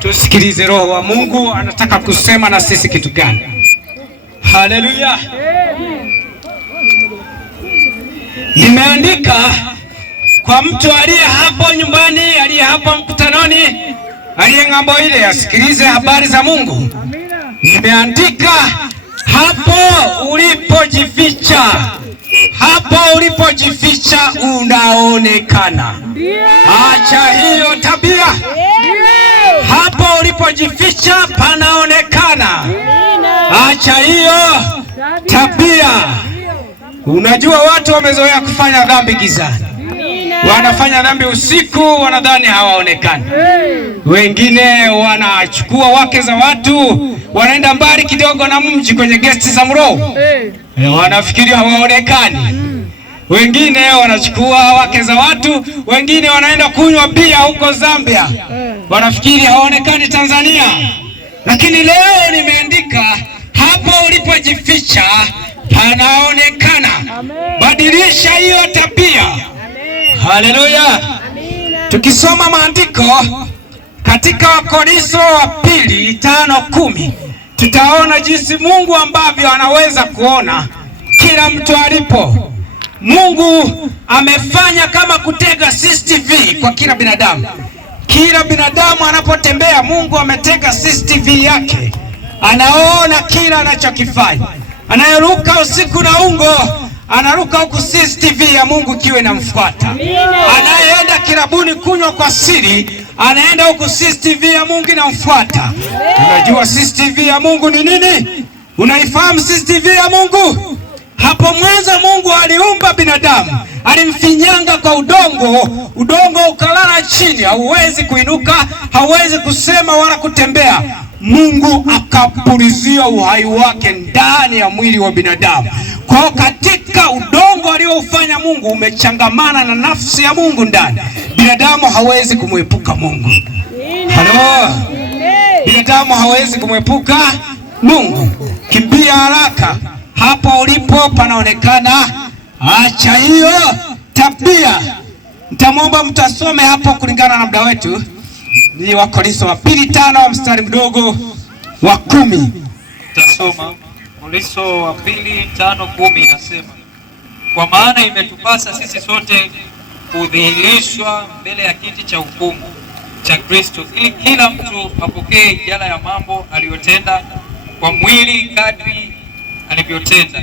Tusikilize Roho wa Mungu anataka kusema na sisi kitu gani. Haleluya. Nimeandika kwa mtu aliye hapo nyumbani, aliye hapo mkutanoni, aliye ng'ambo ile, asikilize habari za Mungu. Nimeandika hapo ulipojificha, hapo ulipojificha unaonekana. Acha hiyo tabia. Hapo ulipojificha panaonekana. Acha hiyo tabia. Unajua watu wamezoea kufanya dhambi gizani. Wanafanya dhambi usiku, wanadhani hawaonekani. Wengine wanachukua wake za watu, wanaenda mbali kidogo na mji kwenye gesti za mroho, wanafikiri hawaonekani. Wengine wanachukua wake za watu, wengine wanaenda kunywa bia huko Zambia, wanafikiri hawaonekani Tanzania. Lakini leo nimeandika hapo ulipojificha panaonekana. Badilisha hiyo tabia. Haleluya. Tukisoma maandiko katika Wakorintho wa pili 5:10 tutaona jinsi Mungu ambavyo anaweza kuona kila mtu alipo. Mungu amefanya kama kutega CCTV kwa kila binadamu. Kila binadamu anapotembea, Mungu ametega CCTV yake. Anaona kila anachokifanya. Anayeruka usiku na ungo, anaruka huku CCTV ya Mungu kiwe namfuata. Anayeenda kirabuni kunywa kwa siri, anaenda huku CCTV ya Mungu inamfuata. Unajua CCTV ya Mungu ni nini? Unaifahamu CCTV ya Mungu? Hapo mwanzo Mungu aliumba binadamu, alimfinyanga kwa udongo, udongo ukalala chini, hauwezi kuinuka, hauwezi kusema wala kutembea. Mungu akapulizia uhai wake ndani ya mwili wa binadamu. Kwa katika udongo aliofanya Mungu umechangamana na nafsi ya Mungu ndani. Binadamu hawezi kumwepuka Mungu. Halo. Binadamu hawezi kumwepuka Mungu. Kimbia haraka. Hapo ulipo panaonekana. Acha hiyo tabia. Nitamwomba mtasome hapo kulingana na muda wetu. Ni Wakorintho wa pili 5 mstari mdogo wa 10. Tasoma Wakorintho wa pili 5:10 inasema, kwa maana imetupasa sisi sote kudhihirishwa mbele ya kiti cha hukumu cha Kristo, ili kila mtu apokee jala ya mambo aliyotenda kwa mwili kadri alivyotenda,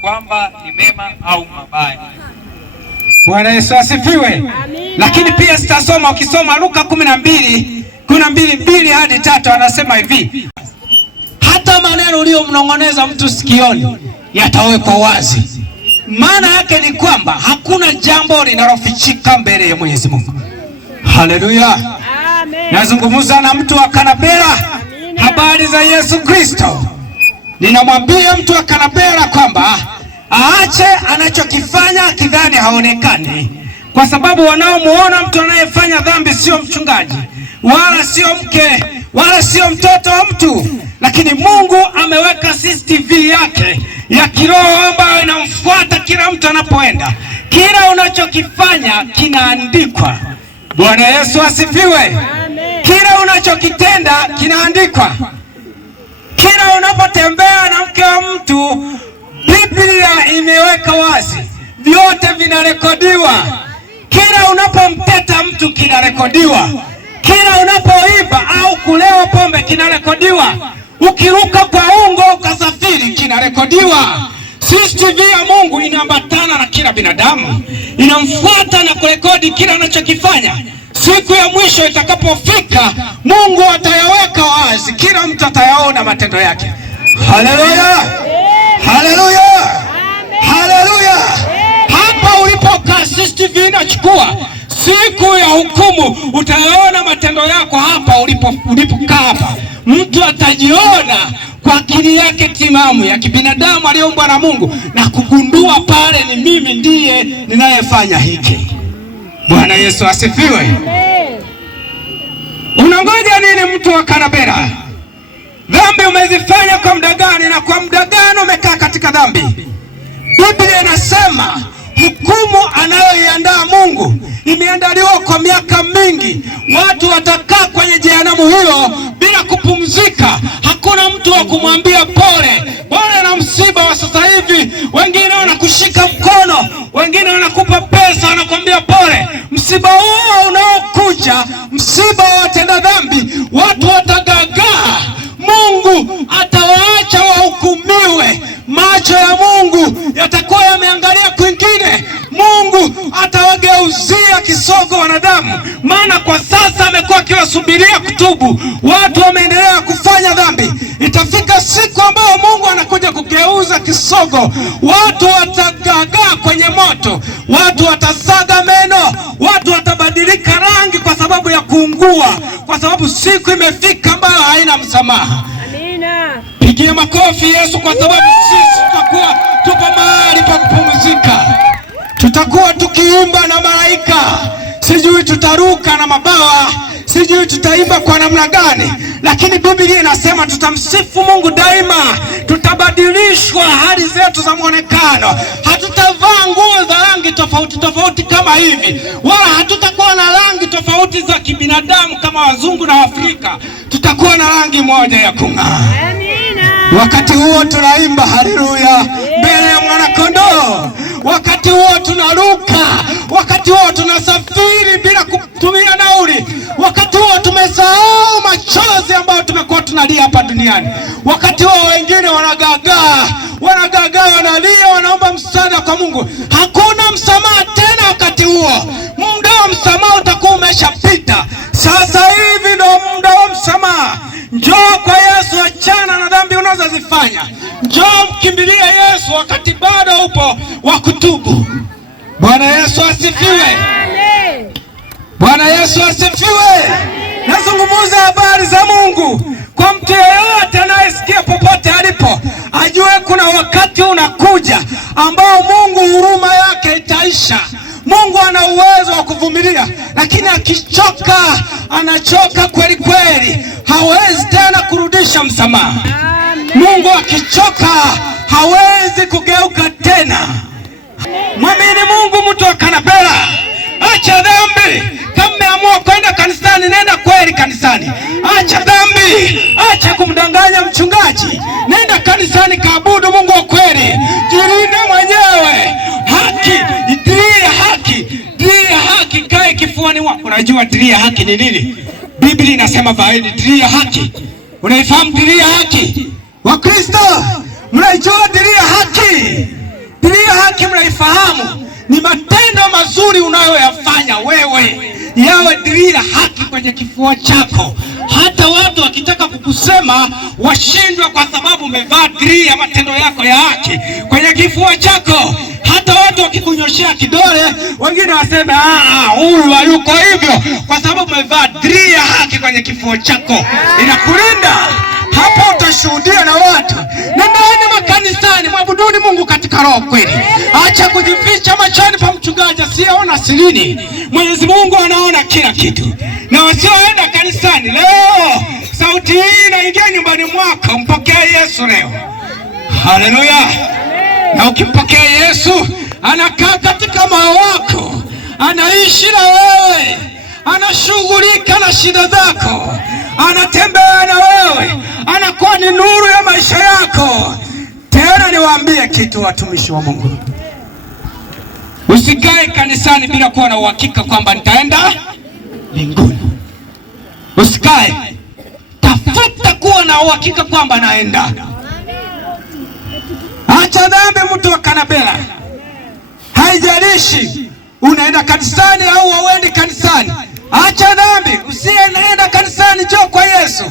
kwamba ni mema au mabaya. Bwana Yesu asifiwe. Lakini pia sitasoma, ukisoma Luka 12:2 hadi 3 anasema hivi, hata maneno uliyomnong'oneza mtu sikioni yatawekwa wazi. Maana yake ni kwamba hakuna jambo linalofichika mbele ya Mwenyezi Mungu. Haleluya. Amen. Nazungumza na mtu wa Kanabera habari za Yesu Kristo. Ninamwambia mtu wa Kanabera kwamba aache anachokifanya kidhani haonekani, kwa sababu wanaomuona mtu anayefanya dhambi sio mchungaji, wala sio mke, wala sio mtoto wa mtu, lakini Mungu ameweka CCTV yake ya kiroho ambayo inamfuata kila mtu anapoenda. Kila unachokifanya kinaandikwa. Bwana Yesu asifiwe. Kila unachokitenda kinaandikwa. Kila unapotembea na mke wa mtu, Biblia imeweka wazi, vyote vinarekodiwa. Kila unapomteta mtu kinarekodiwa. Kila unapoiba au kulewa pombe kinarekodiwa. Ukiruka kwa ungo ukasafiri kinarekodiwa. CCTV ya Mungu inaambatana na kila binadamu, inamfuata na kurekodi kila anachokifanya. Siku ya mwisho itakapofika, Mungu atayaweka wazi, kila mtu atayaona matendo yake. Haleluya. Haleluya. Haleluya. Hapa ulipokaa CCTV inachukua. Siku ya hukumu utayaona matendo yako hapa ulipokaa hapa. Mtu atajiona kwa akili yake timamu ya kibinadamu aliyoumbwa na Mungu na kugundua pale, ni mimi ndiye ninayefanya hiki. Bwana Yesu asifiwe. Unangoja nini mtu wa Kanabera? Dhambi umezifanya kwa muda gani na kwa muda gani umekaa katika dhambi? Biblia inasema hukumu anayoiandaa Mungu imeandaliwa kwa miaka mingi. Watu watakaa kwenye jehanamu hilo bila kupumzika. Hakuna mtu wa kumwambia pole. Pole na msiba wa sasa hivi, wengine wanakushika mkono, wengine wanakupa pesa, wanakuambia pole. Msiba huo unaokuja, msiba wa watenda dhambi, watu watagagaa. Mungu atawaacha wahukumiwe. Macho ya Mungu yatakuwa yameangalia kwingine. Mungu atawageuzia kisogo wanadamu, maana kwa sasa amekuwa akiwasubiria kutubu. Watu wameendelea kufanya dhambi. Itafika siku ambayo Mungu anakuja kugeuza kisogo. Watu watagagaa kwenye moto, watu watasaga meno, watu watabadilika rangi kwa sababu ya kuungua, kwa sababu siku imefika ambayo haina msamaha. Amina. Pigie makofi Yesu, kwa sababu sisi tutakuwa tupo mahali pa kupumzika. Tutakuwa tukiimba na malaika, sijui tutaruka na mabawa, sijui tutaimba kwa namna gani, lakini Biblia inasema tutamsifu Mungu daima. Tutabadilishwa hali zetu za muonekano. Hatutavaa nguo za rangi tofauti tofauti kama hivi, wala hatutakuwa na rangi tofauti za kibinadamu kama wazungu na Afrika. Tutakuwa na rangi moja ya kung'aa. Wakati huo tunaimba haleluya mbele ya mwanakondoo. Wakati huo tunaruka. Wakati huo tunasafiri bila kutumia nauli. Wakati huo tumesahau machozi ambayo tumekuwa tunalia hapa duniani. Wakati huo wengine wanagagaa, wanalia, wanaomba msaada kwa Mungu. Hakuna msamaha tena wakati huo. Muda wa msamaha utakuwa umeshapita. Sasa hivi ndio muda wa msamaha. Njoo kwa Yesu, achana na dhambi unazozifanya. Njoo mkimbilie Yesu wakati bado upo wa kutubu. Bwana Yesu asifiwe. Bwana Yesu asifiwe. Nazungumza habari za Mungu kwa mtu yeyote anayesikia popote alipo, ajue kuna wakati unakuja ambao Mungu huruma yake itaisha. Mungu ana uwezo wa kuvumilia, lakini akichoka, anachoka kweli kweli. Hawezi tena kurudisha msamaha. Mungu akichoka, hawezi kugeuka tena. Mwamini Mungu, mtu wa Kanapela. Acha dhambi. Kama umeamua kwenda kanisani, nenda kweli kanisani. Acha dhambi. Acha kumdanganya mchungaji. Nenda kanisani, kaabudu Mungu wa kweli. Jilinde mwenyewe. Haki, diria haki. Diria haki kae kifuani wako. Unajua diria haki ni nini? Biblia inasema vaeni diria haki. Unaifahamu diria haki? Wakristo, mnaijua diria haki? Diria haki mnaifahamu? Ni matendo mazuri unayoyafanya wewe, yawe diria haki kwenye kifua chako. Hata watu wakitaka kukusema washindwe, kwa sababu umevaa diria matendo yako ya haki kwenye kifua chako. Hata watu wakikunyoshea kidole, wengine waseme huyu hayuko hivyo, kwa sababu umevaa diria haki kwenye kifua chako. Inakulinda. Hapo utashuhudia na watu. Nendeni makanisani, mwabuduni Mungu katika roho kweli. Acha kujificha machoni pa mchungaji asiyeona sirini. Mwenyezi Mungu anaona kila kitu. Na wasioenda kanisani leo, sauti hii inaingia nyumbani mwako. Mpokee Yesu leo. Haleluya. Na ukimpokea Yesu, anakaa katika moyo wako, anaishi na wewe, anashughulika na shida zako, anatembea na wewe, anakuwa ni nuru ya maisha yako. Tena niwaambie kitu, watumishi wa Mungu, usikae kanisani bila kuwa na uhakika kwamba nitaenda mbinguni. Usikae, tafuta kuwa na uhakika kwamba naenda. Acha dhambi, mtu wa Kanapela. Haijalishi unaenda kanisani au hauendi kanisani. Acha dhambi. Usienda kanisani, njoo kwa Yesu.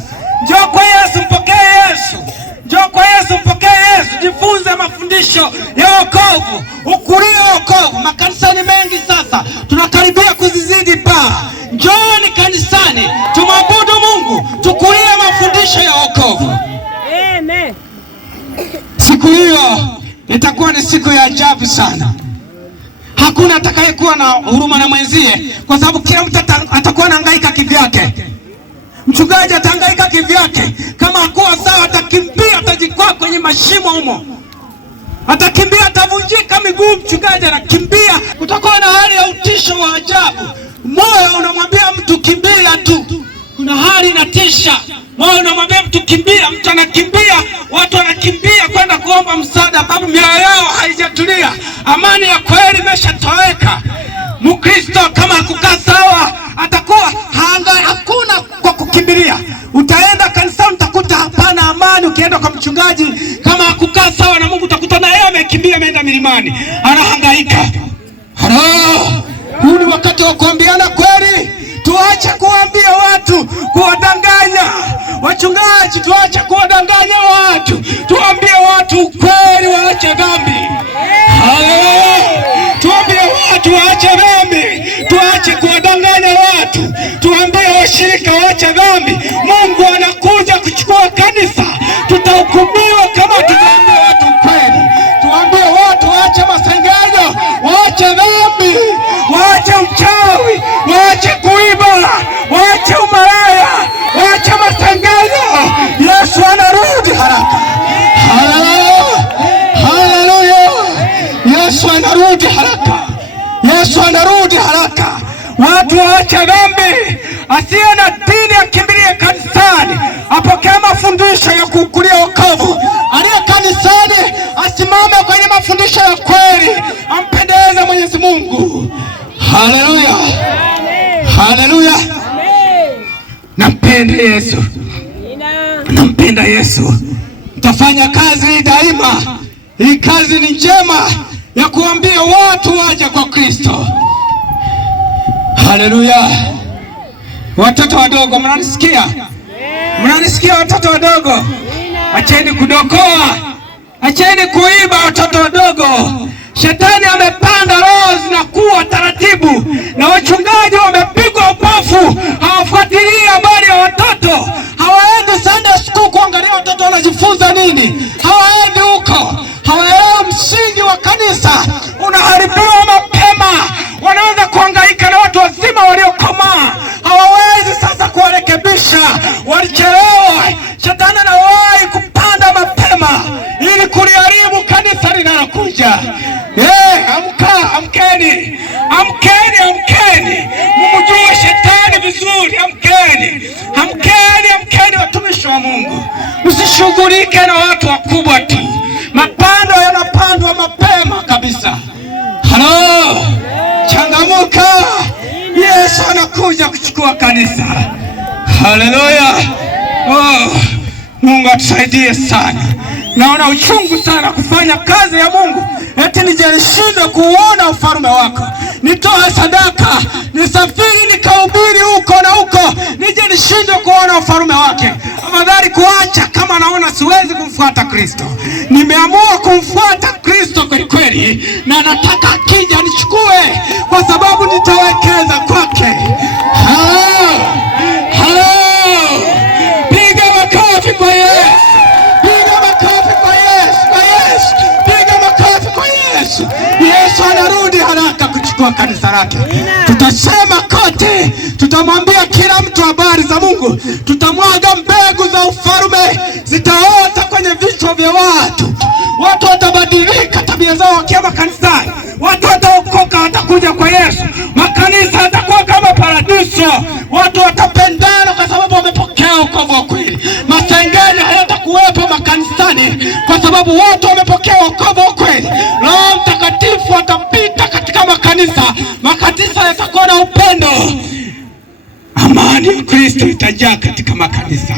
Njoo kwa Yesu, mpokee Yesu. Njoo kwa Yesu, mpokee Yesu. Jifunze mafundisho ya wokovu, ukulie wokovu. Makanisani mengi sasa tunakaribia kuzizidi paa. Njooni kanisani, tumwabudu Mungu, tukulie mafundisho ya wokovu. Amen. Siku hiyo itakuwa ni siku ya ajabu sana. Hakuna atakayekuwa na huruma na mwenzie, kwa sababu kila mtu atakuwa anahangaika kivyake. Mchungaji atahangaika kivyake. Kama hakuwa sawa, atakimbia, atajikwaa kwenye mashimo humo. atakimbia, atavunjika miguu. Mchungaji anakimbia, kutakuwa na hali ya utisho wa ajabu. Moyo unamwambia mtu kimbia tu, kuna hali inatisha. Moyo unamwambia mtu kimbia, mtu anakimbia, watu wanakimbia kwenda kuomba msaada, sababu mioyo yao haijatulia. Amani ya kweli imeshatoweka. Mkristo kama hakukaa sawa, atakuwa hakuna kwa kukimbilia. Utaenda kanisani utakuta hapana amani. Ukienda kwa mchungaji kama hakukaa sawa na Mungu, utakuta na yeye amekimbia, ameenda milimani, anahangaika. Huu ni wakati wa kuambiana kweli. Tuache kuambia watu, kuwadanganya. Wachungaji, tuache kuwadanganya watu, tuambie watu ukweli, waache dhambi. Tuambie watu waache dhambi, tuache kuwadanganya watu, tuambie washirika waache dhambi. Mungu anakuja kuchukua kanisa, tutahukumiwa kama tutaambia watu ukweli. Tuambie watu waache masengenyo, waache dhambi, waache uchawi, waache kuiba, waache umalaya, waache masengenyo. Yesu anarudi haraka. Haleluya! Yesu anarudi haraka. Yesu anarudi haraka. Watu waache dhambi. Asiye na dini akimbilie kanisani, apokee mafundisho ya kukulia wokovu. Aliye kanisani asimame kwenye mafundisho ya kweli, ampendeze Mwenyezi Mungu. Haleluya, haleluya. Nampenda Yesu, nampenda Yesu. Mtafanya kazi daima. Hii kazi ni njema ya kuambia watu waje kwa Kristo. Haleluya. Watoto wadogo, mnanisikia? Mnanisikia watoto wadogo? Acheni kudokoa, acheni kuiba watoto wadogo. Shetani amepanda roho zinakuwa taratibu, na wachungaji wamepigwa upofu. Hawafuatilii habari ya watoto, hawaendi Sunday school kuangalia watoto wanajifunza nini, hawaendi huko, hawaelewi msingi wa kanisa. Unaharibiwa mapema. Wanaanza kuhangaika na watu wazima waliokomaa, hawawezi sasa kuwarekebisha, walichelewa. Shetani anawahi kupanda mapema ili kuliharibu kanisa linalokuja. Amkeni, amkeni, amkeni, mumjue shetani vizuri. Amkeni, amkeni, amkeni watumishi wa Mungu. Msishughulike na watu wakubwa tu. Mapando yanapandwa mapema kabisa. Halo, changamuka. Yesu anakuja kuchukua kanisa. Haleluya. Mungu atusaidie sana. Naona uchungu sana kufanya kazi ya Mungu, eti nije nishindwe kuona ufalme wako. Nitoe sadaka, nisafiri nikahubiri huko na huko, nije nishindwe kuona ufalme wake. Afadhali kuacha kama naona siwezi kumfuata Kristo. Nimeamua kumfuata Kristo kweli kweli, na nataka akija nichukue, kwa sababu nitawekeza kwake. Piga makofi kwa Yesu. Yesu anarudi haraka kuchukua kanisa lake. Tutasema kote, tutamwambia kila mtu habari za Mungu, tutamwaga mbegu za ufalme, zitaota kwenye vichwa vya watu. Watu watabadilika tabia zao wakiwa kanisani. Watu wataokoka, watakuja kwa Yesu. Makanisa yatakuwa kama paradiso. Watu watapendana kwa sababu wamepokea wokovu wa kweli. Masengenyo hayatakuwepo makanisani kwa sababu watu wamepokea wokovu wa kweli. Roho Mtakatifu atapita katika makanisa. Makanisa yatakuwa na upendo. Amani ya Kristo itajaa katika makanisa.